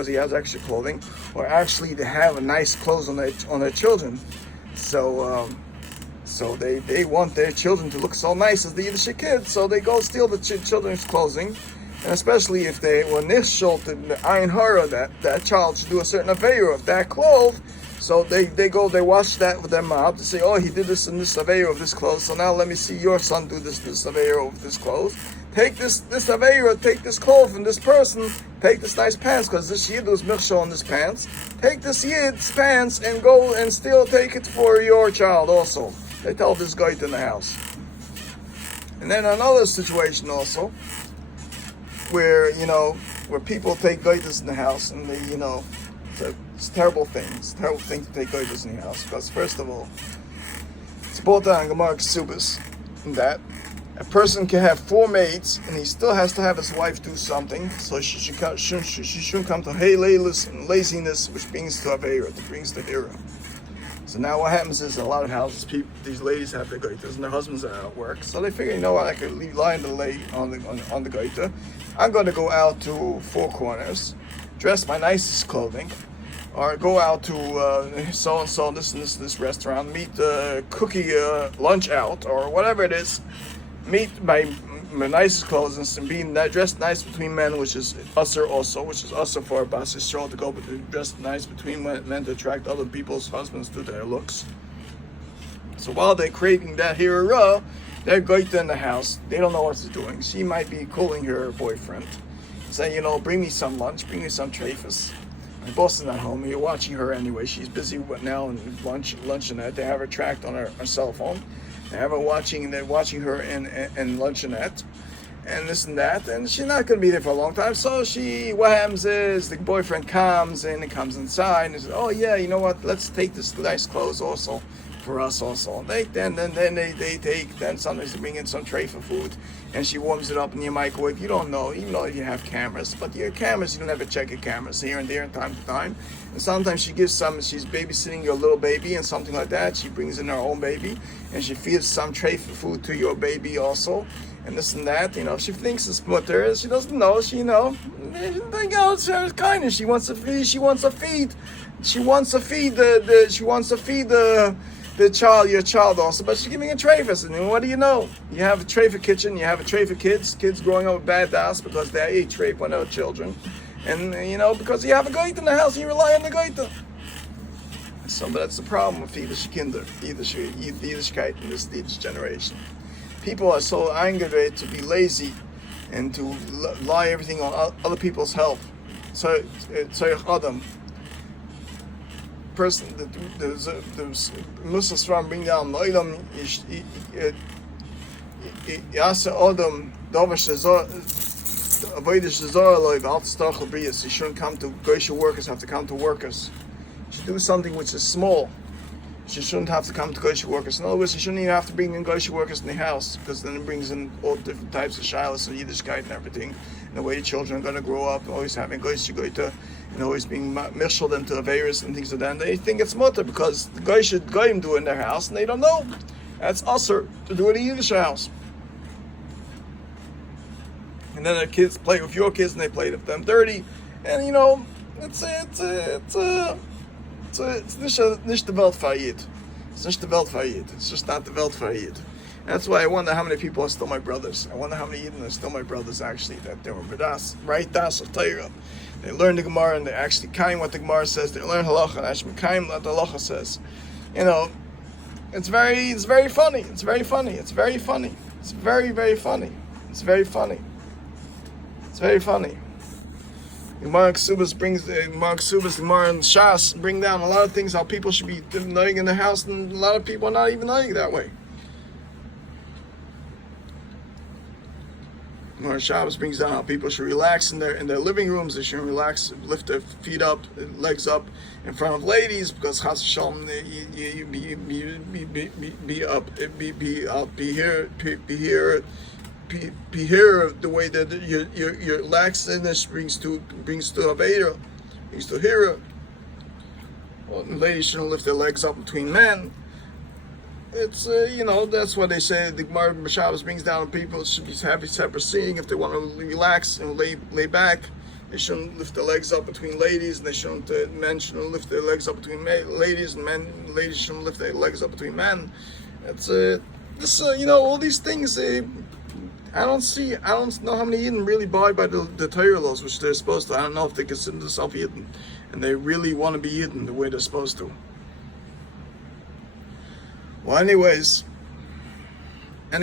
because he has extra clothing, or actually they have a nice clothes on their children. So they want their children to look so nice as the Yiddish kids, so they go steal the children's clothing, and especially if they were nishol to the Ayin Hara that child should do a certain aveira of that clothes. So they watch that with their mom to say, oh, he did this and this aveira of this clothes, so now let me see your son do this aveira of this clothes. Take this aveira, take this cloth from this person, take this nice pants, because this Yid was milchshol on this pants. Take this Yid's pants and go and still take it for your child also. They tell this guy in the house. And then another situation also, where people take goitas in the house, and they, it's a terrible thing. It's a terrible thing to take goitas in the house, because first of all, it's brought down Gemara Kesubas that a person can have 4 maids, and he still has to have his wife do something, so she shouldn't come to hey-layless and laziness, which brings to Aveira, that brings to Hira. So now what happens is, in a lot of houses, these ladies have their goitas, and their husbands are at work, so they figure, you know what, I could lie on the goita. I'm going to go out to Four Corners, dress my nicest clothing, or go out to so-and-so, this restaurant, meet cookie lunch out, or whatever it is, meet my nicest clothes and being dressed nice between men, which is usher also, which is usher for a bas Yisrael to go dressed nice between men to attract other people's husbands to their looks. So while they're creating that hira, they're goita in the house. They don't know what they're doing. She might be calling her boyfriend, saying, bring me some lunch, bring me some treifas. My boss is not home. You're watching her anyway. She's busy now in lunch and that. They have her tracked on her cell phone. They have her they're watching her in luncheonette, and this and that, and she's not going to be there for a long time. So what happens is the boyfriend comes inside and says, oh yeah, you know what? Let's take this nice clothes also for us also. They sometimes they bring in some tray for food, and she warms it up in your microwave. You don't know, even though you have cameras, but your cameras, you don't ever check your cameras here and there and time to time. And sometimes she gives she's babysitting your little baby and something like that. She brings in her own baby, and she feeds some tray for food to your baby also, and this and that. She thinks it's mutter. She doesn't know. It's her kindness. She wants to feed the child, your child also, but she's giving a tray for. And what do you know? You have a tray for kitchen. You have a tray for kids growing up with bad das because they eat tray when they're children. And, because you have a goita in the house, and you rely on the goita. So, but that's the problem with Yiddish kinder, Yiddishkeit in this Yiddish generation. People are so aggravated to be lazy and to lie everything on other people's help. So, Adam, person, the musar bring down Loilam Yasa Adam you shouldn't come to Goisha workers, have to come to workers. You should do something which is small. She shouldn't have to come to Goisha workers. In other words, you shouldn't even have to bring in Goisha workers in the house, because then it brings in all different types of shilas and Yiddishkeit and everything. And the way your children are going to grow up, always having Goisha goita, and always being mishal into Averis and things like that. And they think it's mutter because the Goisha goyim do it in their house, and they don't know. That's usher to do it in the Yiddish house. And then the kids play with your kids, and they play with them dirty, and it's nicht the Welt für Yid. It's nicht the Welt für Yid. It's just not the Welt für Yid. And that's why I wonder how many people are still my brothers. I wonder how many Yidden are still my brothers actually, that they were das, right das of Torah. They learn the Gemara and they actually kaim what the Gemara says. They learn halacha and actually kaim what the halacha says. It's very funny. It's very funny. It's very funny. It's very, very funny. It's very funny. It's very funny. Gemara Kesubas the Gemara and Shas bring down a lot of things how people should be knowing in the house, and a lot of people are not even knowing that way. Gemara Shabbos brings down how people should relax in their living rooms. They should relax, lift their feet up, legs up in front of ladies, because Chas Shalom you be here the way that your laxness brings to Aveda, brings to Hira. Well, ladies shouldn't lift their legs up between men. It's that's why they say the Gemara Shabbos brings down people should have a separate seating if they want to relax and lay back. They shouldn't lift their legs up between ladies, and they shouldn't men shouldn't lift their legs up between ladies, and ladies shouldn't lift their legs up between men. It's all these things. I don't know how many Yidden really abide by the Torah laws, which they're supposed to. I don't know if they consider themselves Yidden, and they really want to be Yidden the way they're supposed to. Well, anyways, I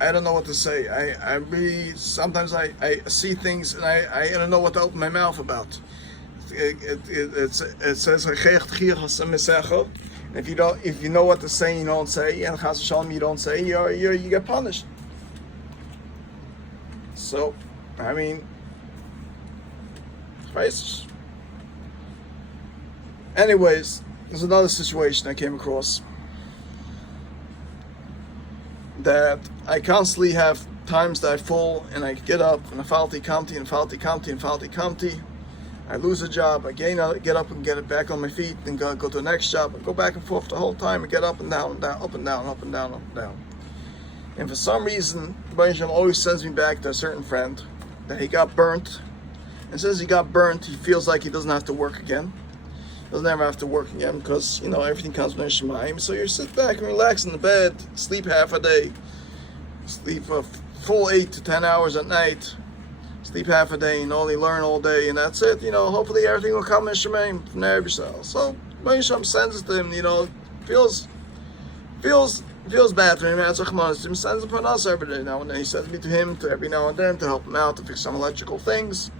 don't know what to say. I really, sometimes I see things and I don't know what to open my mouth about. It says, if you know what to say, you don't say, and Chas v'Shalom you don't say, you get punished. So, I mean, anyways, there's another situation I came across that I constantly have times that I fall and I get up and I falti kamti. I lose a job, I get up and get it back on my feet, then go to the next job. I go back and forth the whole time and get up and down, up and down. And for some reason, the Baruch Hashem always sends me back to a certain friend that he got burnt. And since he got burnt, he feels like he doesn't have to work again. Doesn't ever have to work again because, everything comes from Shemayim. So you sit back and relax in the bed, sleep half a day, sleep a full 8 to 10 hours at night, sleep half a day and only learn all day, and that's it. Hopefully everything will come in Shemayim from there yourself. So Moshe sends it to him, feels bad to him. He sends it upon us every day now and then. He sends me to him every now and then to help him out to fix some electrical things.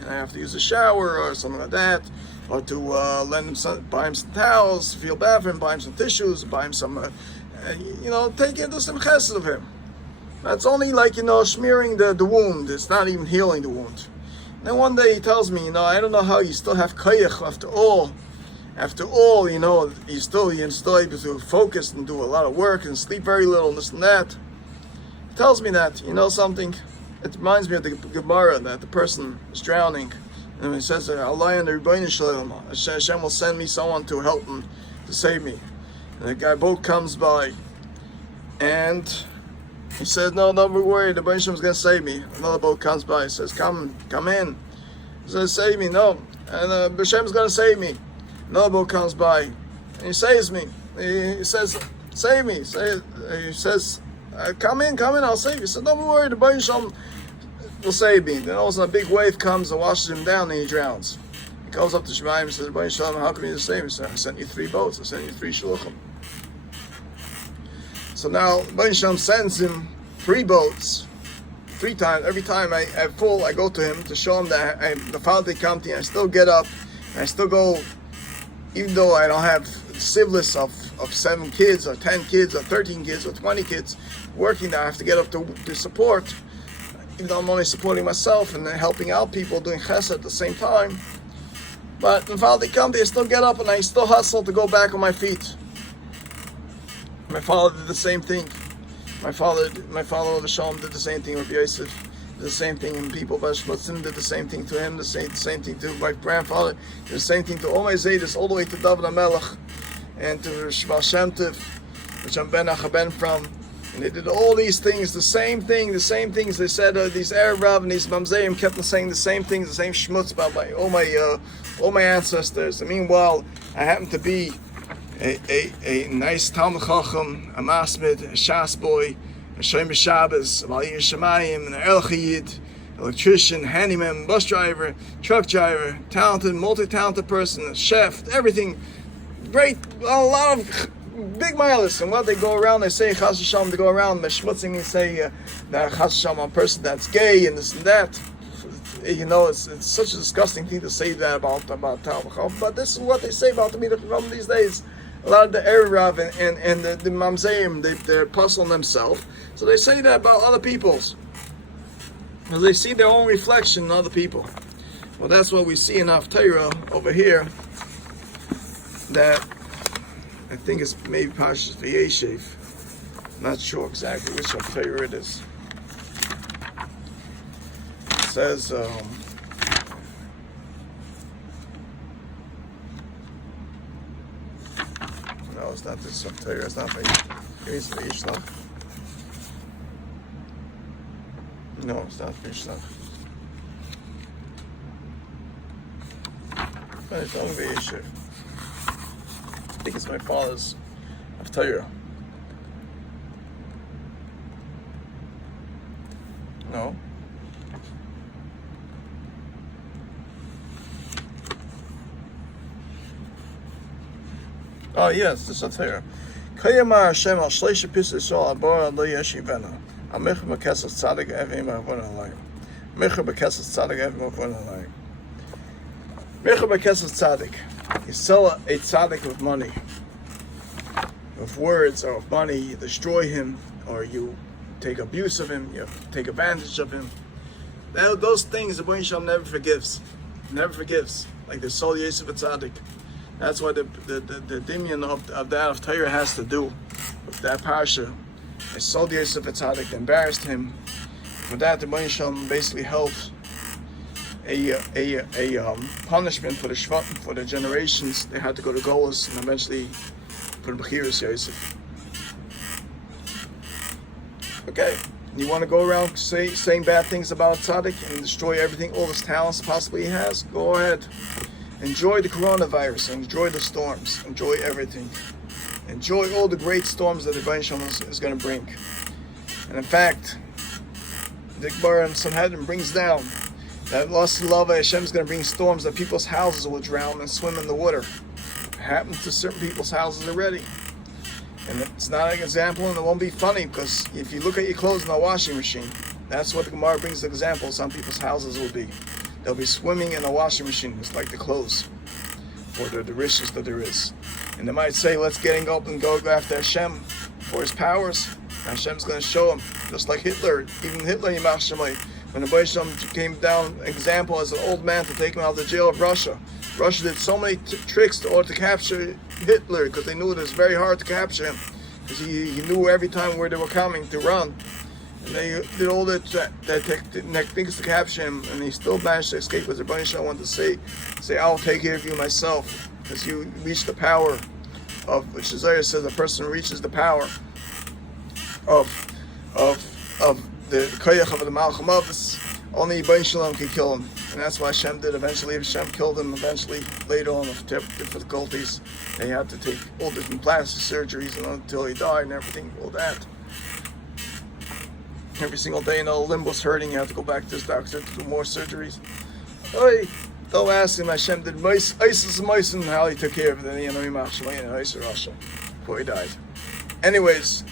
And I have to use a shower or something like that. Or to buy him some towels, feel bad for him, buy him some tissues, buy him some, take into some chesed of him. That's only like, smearing the wound. It's not even healing the wound. And then one day he tells me, I don't know how you still have koyach after all, you're still able to focus and do a lot of work and sleep very little and this and that. He tells me that, something, it reminds me of the Gemara that the person is drowning. And he says, Hashem will send me someone to help him, to save me. And the guy boat comes by, and he says, no, don't be worried, the Baruch Hashem is going to save me. Another boat comes by, he says, come in. He's going to save me, no. And Hashem is going to save me. Another boat comes by, and he saves me. He says, save me. He says, come in, I'll save you. He said, don't be worried, the Baruch Hashem will save me. Then all of a sudden a big wave comes and washes him down and he drowns. He goes up to Shemayim and says, Baruch Hashem, how come you save me? He said, I sent you 3 boats, I sent you 3 shluchim. So now Baruch Hashem sends him 3 boats, 3 times. Every time I fall, I go to him to show him that the falti kamti, I still get up, and I still go, even though I don't have siblings of 7 kids, or 10 kids, or 13 kids, or 20 kids working that I have to get up to support. Even though I'm only supporting myself and helping out people, doing chesed at the same time. But in Falti Kamti, I still get up and I still hustle to go back on my feet. My father did the same thing. My father of the Shalom did the same thing with Yosef. Did the same thing, and people of Shlotzim did the same thing to him, the same thing to my grandfather, did the same thing to all my Zaydis, all the way to David HaMelech, and to Shval Shem Tov, which I'm Ben Achaben from. And they did all these things, the same things. They said these Arab Rav and these Mamzeim kept on saying the same things, the same schmutz about all my ancestors. And meanwhile, I happen to be a nice Talmud Chacham, a Masmid, a Shas boy, a Shomer Shabbos, a Baliyah Shemayim, an Elchiyid, electrician, handyman, bus driver, truck driver, talented, multi-talented person, a chef, everything. Great, a lot of big miles. And what they go around, they say Chas v'Shalom, they go around Meshmutzing and say that Chas v'Shalom, a person that's gay and this and that. It's such a disgusting thing to say that about Talmud Chacham, but this is what they say about the Middah Chacham these days. A lot of the Arab Rav and the Mamzeim, they're puzzling themselves, so they say that about other people's, because they see their own reflection in other people. Well, that's what we see in Haftarah over here, that I think it's maybe Parshas Vayeshev. Not sure exactly which Haftarah it is. It says, no, it's not this Haftarah. It's not Vayeshev. No, it's not Vayeshev. I think it's my father's. I'll tell you. No. Oh yes, this is here. Kayamar Hashem al Shleisha Pisa Shal Abora Lo Yeshivena. Amicha Bekesas Tzadik Evim Avon Alayim. Micha Bekesas Tzadik Evim Avon Alayim. Micha Bekesas Tzadik. You sell a tzaddik with money, with words or with money. You destroy him, or you take abuse of him. You take advantage of him. Those things the Boy Shalom never forgives. Never forgives. Like the Sol Yosef Tzaddik. That's why the dimion of that of Torah has to do with that parsha. They sold Yosef Tzaddik, embarrassed him. For that, the Rebbeinu Shalom basically held a punishment for the Shvatim, for the generations. They had to go to Golos and eventually for the Bechiras Yosef. Okay, you want to go around saying bad things about Tzaddik and destroy everything, all his talents possibly he has? Go ahead. Enjoy the coronavirus, enjoy the storms, enjoy everything. Enjoy all the great storms that the Rebbeinu Shalom is going to bring. And in fact, the Gemara in Sanhedrin brings down that lost love Hashem is going to bring storms that people's houses will drown and swim in the water. It happened to certain people's houses already. And it's not an example, and it won't be funny, because if you look at your clothes in a washing machine, that's what the Gemara brings the example. Some people's houses will be. They'll be swimming in a washing machine. It's like the clothes, or the riches that there is. And they might say, let's get up and go after Hashem for his powers. And Hashem's going to show him, just like Hitler. Even Hitler, Yimach Shemai, when the Shalom came down, example as an old man to take him out of the jail of Russia. Russia did so many tricks in order to capture Hitler, because they knew it was very hard to capture him, because he knew every time where they were coming to run. And they did all that things to capture him, and he still managed to escape. Because the Rebbeinu Shalom wanted to say, I'll take care of you myself, because you reach the power of, which Isaiah says, the person who reaches the power of the koyach of the Malcham Avos, only Rebbeinu Shalom can kill him. And that's why Hashem did. Eventually, Hashem killed him. Eventually, later on, with difficulties, they had to take all different plastic surgeries until he died and everything, all that. Every single day, the limb was hurting. You have to go back to this doctor to do more surgeries. Don't ask him. Hashem did Isis and how he took care of it. You know, before he died. Anyways,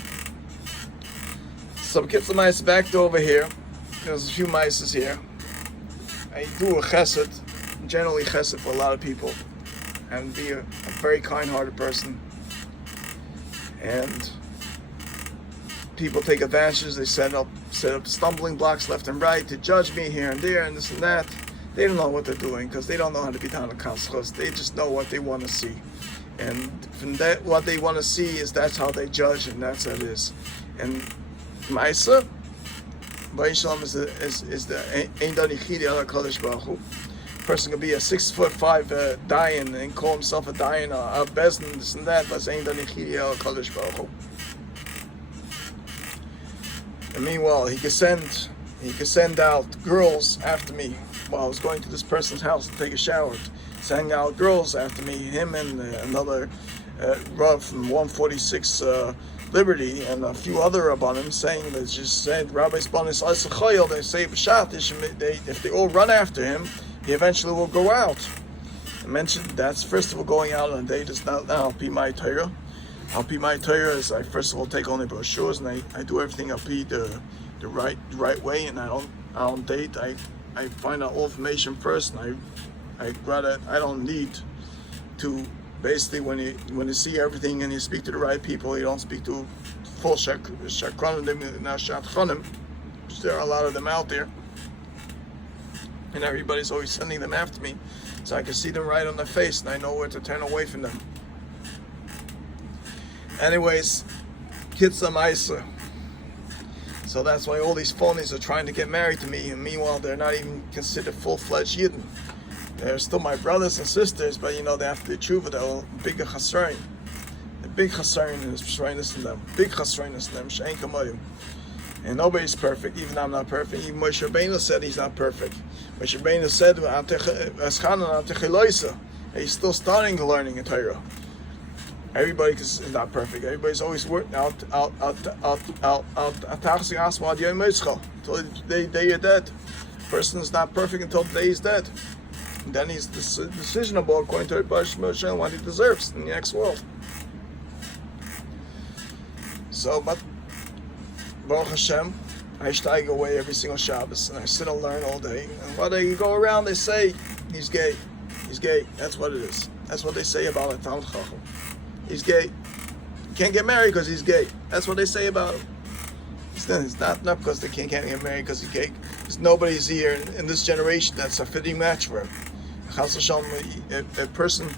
so kids of mice back to over here. There's a few mice here. I do a chesed, generally chesed for a lot of people, and be a very kind-hearted person. And people take advantages. They set up stumbling blocks left and right to judge me here and there and this and that. They don't know what they're doing, because they don't know how to be down in Kaschos. They just know what they want to see, and from that, what they want to see that's how they judge, and that's how it is. And Ma'isa, Rebbeinu Shalom is the Ein Dani Chidi Ala Kodesh Baruch Hu. Person can be a 6'5" Dayan and call himself a Dayan, a Bezdin, this and that, but Ein Dani Chidi Ala Kodesh Baruch Hu. And meanwhile, he could send out girls after me while I was going to this person's house to take a shower. Sending out girls after me, him and another Rav from 146 Liberty and a few other Rabbanim saying that just said Rabbi Spanis Isachayel, they say B'shat, if they all run after him, he eventually will go out. I mentioned that's first of all going out on a date is not I'll be my Torah. I'll be my Torah is I first of all take only brochures, and I do everything I'll be the right way, and I don't date. I find out all information first, and I don't need to basically when you see everything and you speak to the right people, you don't speak to full shakranim, not shatchanim. There are a lot of them out there, and everybody's always sending them after me, so I can see them right on their face, and I know where to turn away from them. Anyways, Kitzah Ma'isa. So that's why all these phonies are trying to get married to me, and meanwhile they're not even considered full-fledged Yidden. They're still my brothers and sisters, but they have to do tshuva, they're big chasrain. The big chasrain is shreinis in them. Big chasrainis in them, she'ein kamoyim. And nobody's perfect, even I'm not perfect. Even Moshe Rabbeinu said he's not perfect. Moshe Rabbeinu said, He's still starting learning in Torah. Everybody is not perfect. Everybody's always working out until the day you're dead. Person is not perfect until the day he's dead. And then he's decisionable according to what he deserves in the next world. So, but Baruch Hashem, I steig away every single Shabbos and I sit and learn all day. And when they go around, they say he's gay. He's gay. That's what it is. That's what they say about a Talmid Chacham. He's gay. He can't get married because he's gay. That's what they say about him. It's not because they can't get married because he's gay. Because nobody's here in this generation that's a fitting match for him. Chas v'shalom, a person